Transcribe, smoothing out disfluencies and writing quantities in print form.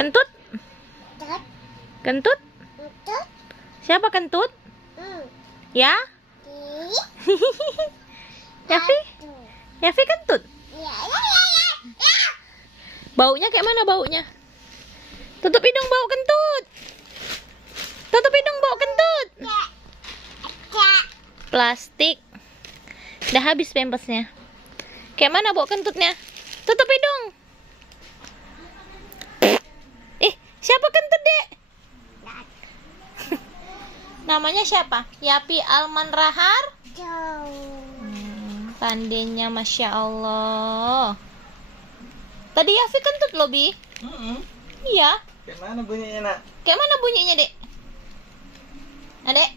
Kentut? Kentut? Siapa kentut? Ya? Yafi? Yafi kentut? Baunya kayak mana baunya? Tutup hidung bau kentut. Tutup hidung bau kentut. Plastik. Udah habis pampasnya. Kayak mana bau kentutnya? Tutup hidung. Siapa kentut, Dek? Namanya siapa? Yapi Alman Rahar? Pandainya Masya Allah. Tadi Yafi kentut loh, Bi. Iya. Kayak mana bunyinya, Nak? Kayak mana bunyinya, Dek? Adek?